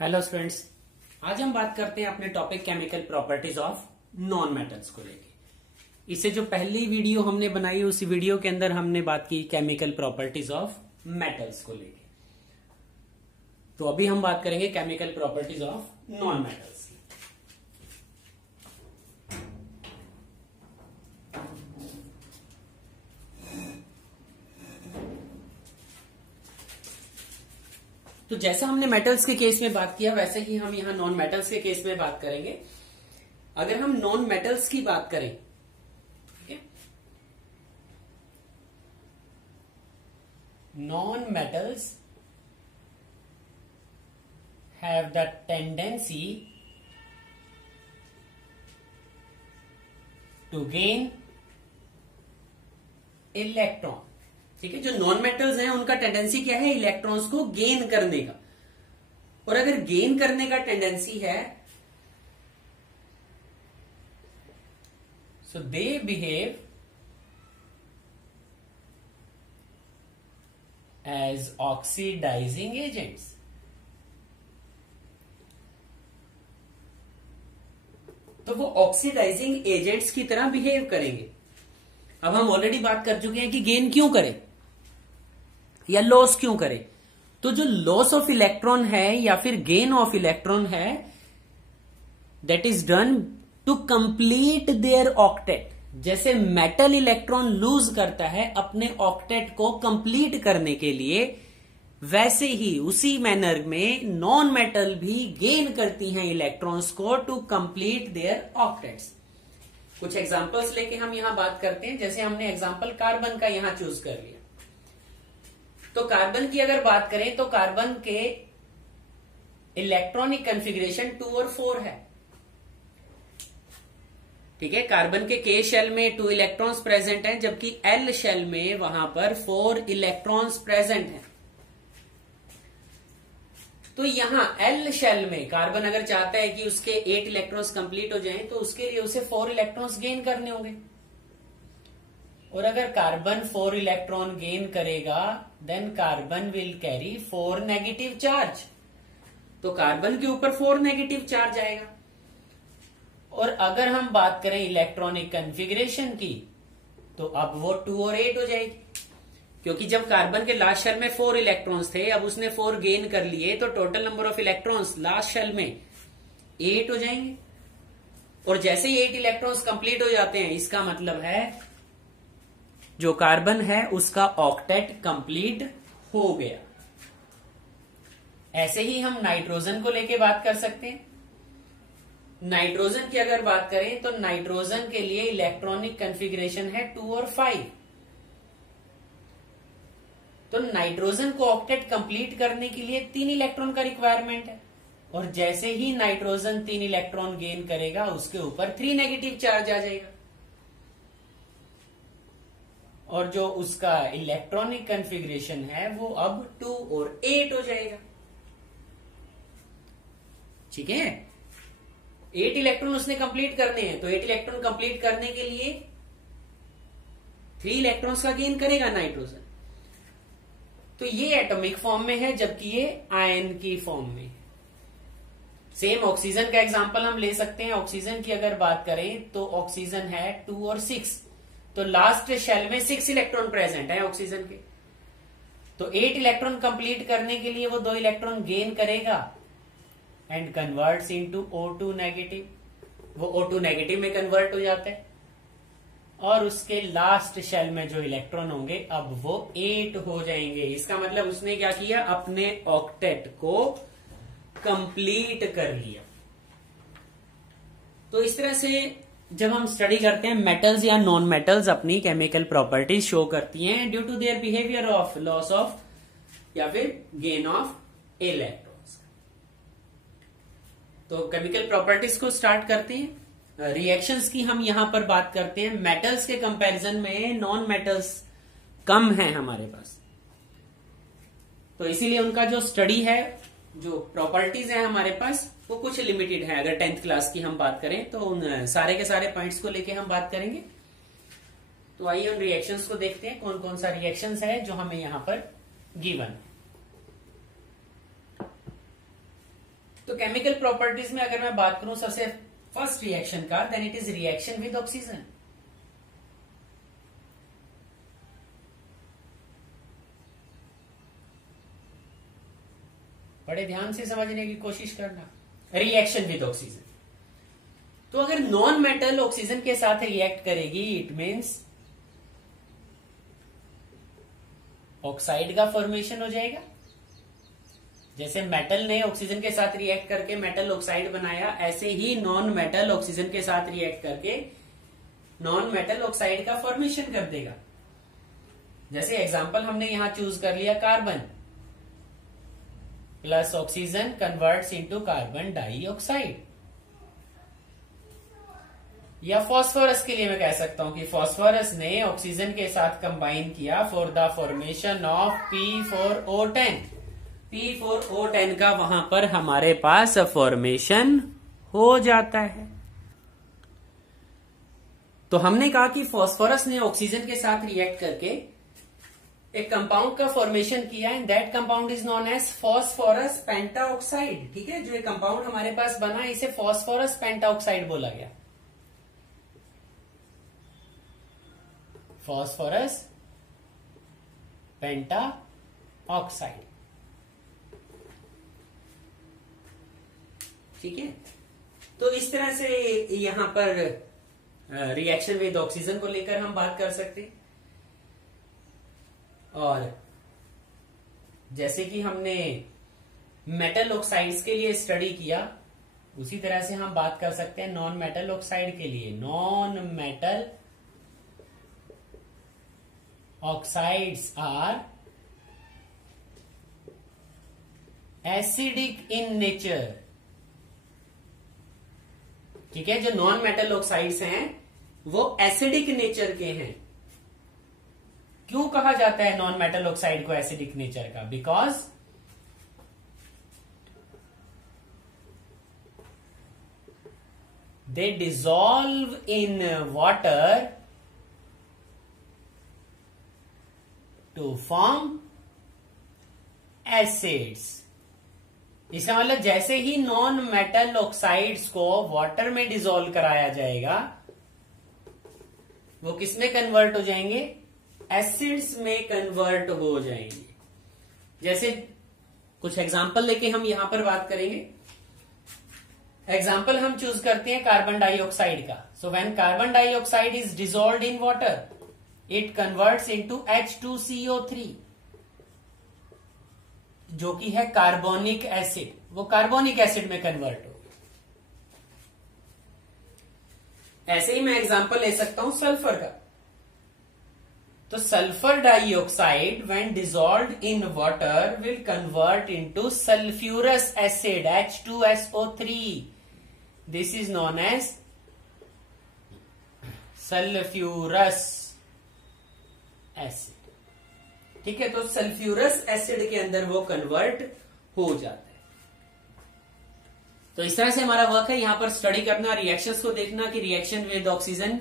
Hello students, आज हम बात करते हैं अपने topic chemical properties of non metals को लेके। इससे जो पहली वीडियो हमने बनाई उसी वीडियो के अंदर हमने बात की केमिकल प्रॉपर्टीज ऑफ मेटल्स को लेके। तो अभी हम बात करेंगे chemical properties of non metals की। तो जैसा हमने मेटल्स के केस में बात किया वैसे ही हम यहां नॉन मेटल्स के केस में बात करेंगे। अगर हम नॉन मेटल्स की बात करें, ठीक है, non metals have the tendency to gain electron. ठीक है, जो नॉन मेटल्स हैं उनका टेंडेंसी क्या है? इलेक्ट्रॉन्स को गेन करने का। और अगर गेन करने का टेंडेंसी है so they behave as oxidizing agents. तो वो ऑक्सीडाइजिंग एजेंट्स की तरह बिहेव करेंगे। अब हम ऑलरेडी बात कर चुके हैं कि गेन क्यों करें या लॉस क्यों करे। तो जो लॉस ऑफ इलेक्ट्रॉन है या फिर गेन ऑफ इलेक्ट्रॉन है, that is done to complete their octet. जैसे मेटल इलेक्ट्रॉन लूज करता है अपने ऑक्टेट को कंप्लीट करने के लिए, वैसे ही उसी मैनर में नॉन मेटल भी गेन करती हैं इलेक्ट्रॉन्स को टू कंप्लीट देयर ऑक्टेट्स। कुछ एग्जांपल्स लेके हम यहां बात करते हैं। जैसे हमने एग्जांपल कार्बन का यहां चूज कर लिया, तो कार्बन की अगर बात करें तो कार्बन के इलेक्ट्रॉनिक कॉन्फ़िगरेशन 2 और 4 है। ठीक है, कार्बन के शेल में 2 इलेक्ट्रॉन्स प्रेजेंट हैं, जबकि एल शेल में वहां पर 4 इलेक्ट्रॉन्स प्रेजेंट हैं। तो यहां एल शेल में कार्बन अगर चाहता है कि उसके 8 इलेक्ट्रॉन्स कंप्लीट हो जाएं, तो उसके लिए उसे 4 इलेक्ट्रॉन्स गेन करने होंगे। और अगर कार्बन 4 इलेक्ट्रॉन गेन करेगा then carbon will carry 4 negative charge. तो कार्बन के ऊपर 4 नेगेटिव चार्ज आएगा। और अगर हम बात करें इलेक्ट्रॉनिक कॉन्फ़िगरेशन की, तो अब वो 2 और 8 हो जाएगी, क्योंकि जब कार्बन के लास्ट शेल में 4 इलेक्ट्रॉन्स थे, अब उसने 4 गेन कर लिए, तो total number of electrons last shell में 8 हो जाएंगे। और जैसे ही 8 इलेक्ट्रॉन्स कंप्लीट हो जाते हैं, इसका मतलब है जो कार्बन है उसका ऑक्टेट कंप्लीट हो गया। ऐसे ही हम नाइट्रोजन को लेके बात कर सकते हैं। नाइट्रोजन की अगर बात करें तो नाइट्रोजन के लिए इलेक्ट्रॉनिक कॉन्फ़िगरेशन है 2 और 5। तो नाइट्रोजन को ऑक्टेट कंप्लीट करने के लिए 3 इलेक्ट्रॉन का रिक्वायरमेंट है। और जैसे ही नाइट्रोजन 3 इलेक्ट्रॉन गेन करेगा, उसके ऊपर 3 नेगेटिव चार्ज आ जाएगा। और जो उसका इलेक्ट्रॉनिक कॉन्फ़िगरेशन है वो अब 2 और 8 हो जाएगा। ठीक है, 8 इलेक्ट्रॉन उसने कंप्लीट करने हैं, तो 8 इलेक्ट्रॉन कंप्लीट करने के लिए 3 इलेक्ट्रॉन्स का गेन करेगा नाइट्रोजन। तो ये एटॉमिक फॉर्म में है, जबकि ये आयन की फॉर्म में। सेम ऑक्सीजन का एग्जांपल हम ले सकते हैं। ऑक्सीजन की अगर बात करें तो ऑक्सीजन है 2 और 6। तो लास्ट शेल में 6 इलेक्ट्रॉन प्रेजेंट है ऑक्सीजन के। तो 8 इलेक्ट्रॉन कंप्लीट करने के लिए वो 2 इलेक्ट्रॉन गेन करेगा and converts into O2 negative. वो O2 नेगेटिव में कन्वर्ट हो जाता है और उसके लास्ट शेल में जो इलेक्ट्रॉन होंगे अब वो 8 हो जाएंगे। इसका मतलब उसने क्या किया? अपने ऑक्टेट को कंप्लीट कर लिया। तो इस तरह से जब हम स्टडी करते हैं मेटल्स या नॉन मेटल्स अपनी केमिकल प्रॉपर्टीज शो करती हैं due to their behaviour of loss of या फिर गेन ऑफ इलेक्ट्रॉन्स। तो केमिकल प्रॉपर्टीज को स्टार्ट करते हैं। रिएक्शंस की हम यहां पर बात करते हैं। मेटल्स के कंपैरिजन में नॉन मेटल्स कम है हमारे पास, तो इसीलिए उनका जो स्टडी है, जो प्रॉपर्टीज है हमारे पास, वो कुछ लिमिटेड है। अगर 10th क्लास की हम बात करें तो उन सारे के सारे पॉइंट्स को लेके हम बात करेंगे। तो आइए उन रिएक्शंस को देखते हैं, कौन कौन सा रिएक्शंस है जो हमें यहां पर गिवन। तो केमिकल प्रॉपर्टीज में अगर मैं बात करूं सबसे फर्स्ट रिएक्शन का, then it is reaction with oxygen. बड़े ध्यान से समझने की कोशिश करना। रिएक्शन विद ऑक्सीजन, तो अगर नॉन मेटल ऑक्सीजन के साथ रिएक्ट करेगी, इट मीन्स ऑक्साइड का फॉर्मेशन हो जाएगा। जैसे मेटल ने ऑक्सीजन के साथ रिएक्ट करके मेटल ऑक्साइड बनाया, ऐसे ही नॉन मेटल ऑक्सीजन के साथ रिएक्ट करके नॉन मेटल ऑक्साइड का फॉर्मेशन कर देगा। जैसे एग्जांपल हमने यहां चूज कर लिया carbon plus oxygen converts into carbon dioxide, या फॉस्फोरस के लिए मैं कह सकता हूं कि फॉस्फोरस ने ऑक्सीजन के साथ कंबाइन किया for the formation of P4O10। P4O10 का वहां पर हमारे पास फॉर्मेशन हो जाता है। तो हमने कहा कि फॉस्फोरस ने ऑक्सीजन के साथ रिएक्ट करके एक कंपाउंड का फॉर्मेशन किया, and that compound is known as phosphorus pentoxide. ठीक है, जो एक कंपाउंड हमारे पास बना इसे फॉस्फोरस पेंटाऑक्साइड बोला गया। फॉस्फोरस पेंटाऑक्साइड, ठीक है। तो इस तरह से यहां पर रिएक्शन विद ऑक्सीजन को लेकर हम बात कर सकते हैं। और जैसे कि हमने मेटल ऑक्साइड्स के लिए स्टडी किया, उसी तरह से हम बात कर सकते हैं नॉन मेटल ऑक्साइड के लिए। Non metal oxides are acidic in nature. ठीक है, जो नॉन मेटल ऑक्साइड्स हैं वो एसिडिक नेचर के हैं। क्यों कहा जाता है नॉन मेटल ऑक्साइड को एसिडिक नेचर का? Because they dissolve in water to form acids. इसका मतलब जैसे ही नॉन मेटल ऑक्साइड्स को वाटर में डिसॉल्व कराया जाएगा, वो किस में कन्वर्ट हो जाएंगे? एसिड्स में कन्वर्ट हो जाएंगे। जैसे कुछ एग्जांपल लेके हम यहां पर बात करेंगे। एग्जांपल हम चूज करते हैं कार्बन डाइऑक्साइड का। So when carbon dioxide is dissolved in water, it converts into H2CO3, जो कि है कार्बोनिक एसिड। वो कार्बोनिक एसिड में कन्वर्ट हो। ऐसे ही मैं एग्जांपल ले सकता हूं सल्फर का। तो sulphur dioxide when dissolved in water will convert into sulphurous acid H2SO3। This is known as sulphurous acid. ठीक है, तो सल्फ्यूरस एसिड के अंदर वो कन्वर्ट हो जाता है। तो इस तरह से हमारा वर्क है यहां पर स्टडी करना, रिएक्शंस को देखना कि रिएक्शन विद ऑक्सीजन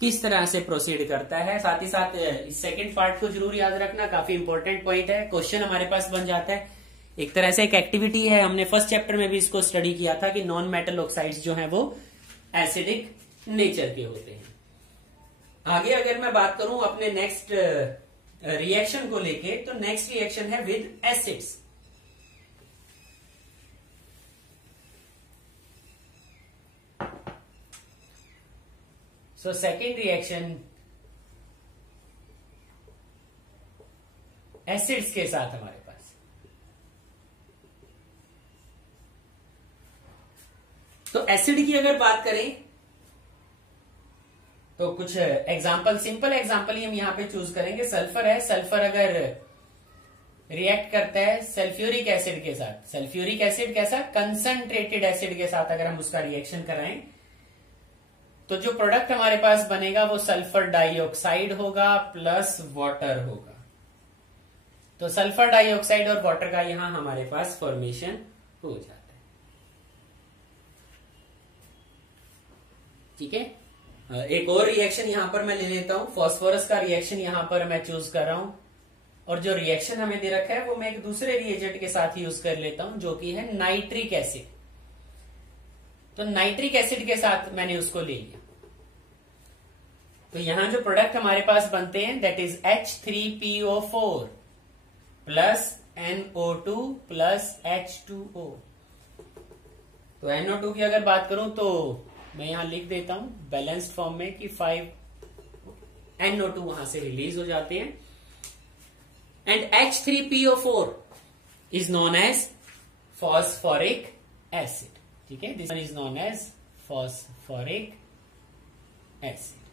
किस तरह से प्रोसीड करता है। साथ ही साथ इस सेकंड पार्ट को जरूर याद रखना, काफी इंपॉर्टेंट पॉइंट है। क्वेश्चन हमारे पास बन जाता है। एक तरह से एक एक्टिविटी है, हमने फर्स्ट चैप्टर में भी इसको स्टडी किया था कि नॉन मेटल ऑक्साइड्स जो हैं वो एसिडिक नेचर के होते हैं। आगे अगर मैं बात करूं अपने नेक्स्ट रिएक्शन को लेके, तो नेक्स्ट रिएक्शन है with acids. So second reaction acids के साथ हमारे पास। तो एसिड की अगर बात करें तो कुछ एग्जाम्पल, सिंपल एग्जाम्पल ही हम यहां पे चूज करेंगे। सल्फर है, सल्फर अगर रिएक्ट करता है सल्फ्यूरिक एसिड के साथ, सल्फ्यूरिक एसिड कैसा? कंसंट्रेटेड एसिड के साथ अगर हम उसका रिएक्शन कराएं, तो जो प्रोडक्ट हमारे पास बनेगा वो सल्फर डाइऑक्साइड होगा प्लस वाटर होगा। तो सल्फर डाइऑक्साइड और वाटर का यहां हमारे पास फॉर्मेशन हो जाता है। ठीक है, एक और रिएक्शन यहां पर मैं ले लेता हूं। फॉस्फोरस का रिएक्शन यहां पर मैं चूज कर रहा हूं, और जो रिएक्शन हमें दे रखा है वो मैं एक दूसरे रिएजेंट के साथ यूज कर लेता हूं, जो कि है नाइट्रिक एसिड। तो नाइट्रिक एसिड के साथ मैंने उसको ले लिया। तो यहां जो प्रोडक्ट हमारे पास बनते हैं that is H3PO4 plus NO2 plus H2O। तो NO2 की अगर बात करूं तो मैं यहां लिख देता हूं बैलेंस्ड फॉर्म में कि 5 NO2 वहां से रिलीज हो जाते हैं and H3PO4 is known as phosphoric acid. ठीक है, this one is known as phosphoric acid.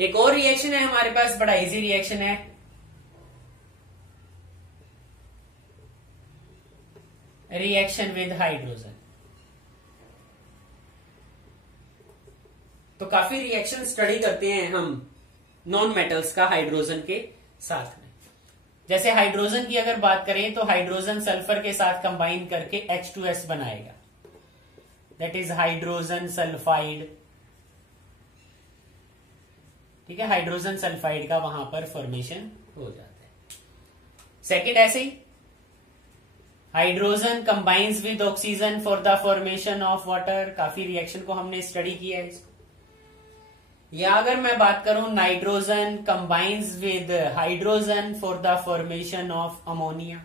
एक और रिएक्शन है हमारे पास, बड़ा इजी रिएक्शन है, रिएक्शन विद हाइड्रोजन। तो काफी रिएक्शन स्टडी करते हैं हम नॉन मेटल्स का हाइड्रोजन के साथ में। जैसे हाइड्रोजन की अगर बात करें तो हाइड्रोजन सल्फर के साथ कंबाइन करके H2S बनाएगा, दैट इज हाइड्रोजन सल्फाइड। ठीक है, हाइड्रोजन सल्फाइड का वहां पर फॉर्मेशन हो जाता है। सेकंड ऐसे ही hydrogen combines with oxygen for the formation of water. काफी रिएक्शन को हमने स्टडी किया है इसको। या अगर मैं बात करूं nitrogen combines with hydrogen for the formation of ammonia.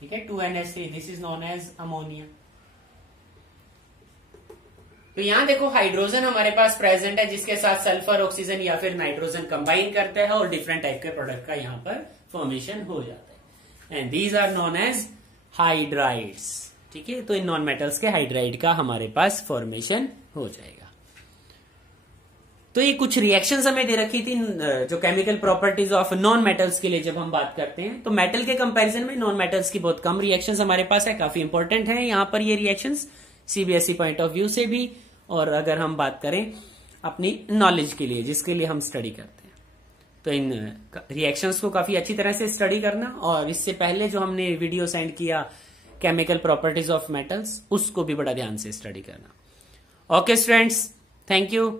ठीक है, 2NH3, this is known as ammonia. तो यहां देखो हाइड्रोजन हमारे पास प्रेजेंट है जिसके साथ सल्फर, ऑक्सीजन या फिर नाइट्रोजन कंबाइन करता है और डिफरेंट टाइप के प्रोडक्ट का यहां पर फॉर्मेशन हो जाता है and these are known as hydrides. ठीक है, तो इन नॉन मेटल्स के हाइड्राइड का हमारे पास फॉर्मेशन हो जाएगा। तो ये कुछ रिएक्शंस हमें दे रखी थी जो chemical properties of non metals के लिए जब हम बात करते हैं। तो मेटल के कंपैरिजन में नॉन मेटल्स की बहुत कम रिएक्शंस हमारे पास है, काफी इंपॉर्टेंट है यहां पर ये reactions CBSE point of view से भी, और अगर हम बात करें अपनी नॉलेज के लिए जिसके लिए हम स्टडी करते हैं। तो इन रिएक्शंस को काफी अच्छी तरह से स्टडी करना, और इससे पहले जो हमने वीडियो सेंड किया केमिकल प्रॉपर्टीज ऑफ मेटल्स उसको भी बड़ा ध्यान से स्टडी करना। Okay students, thank you.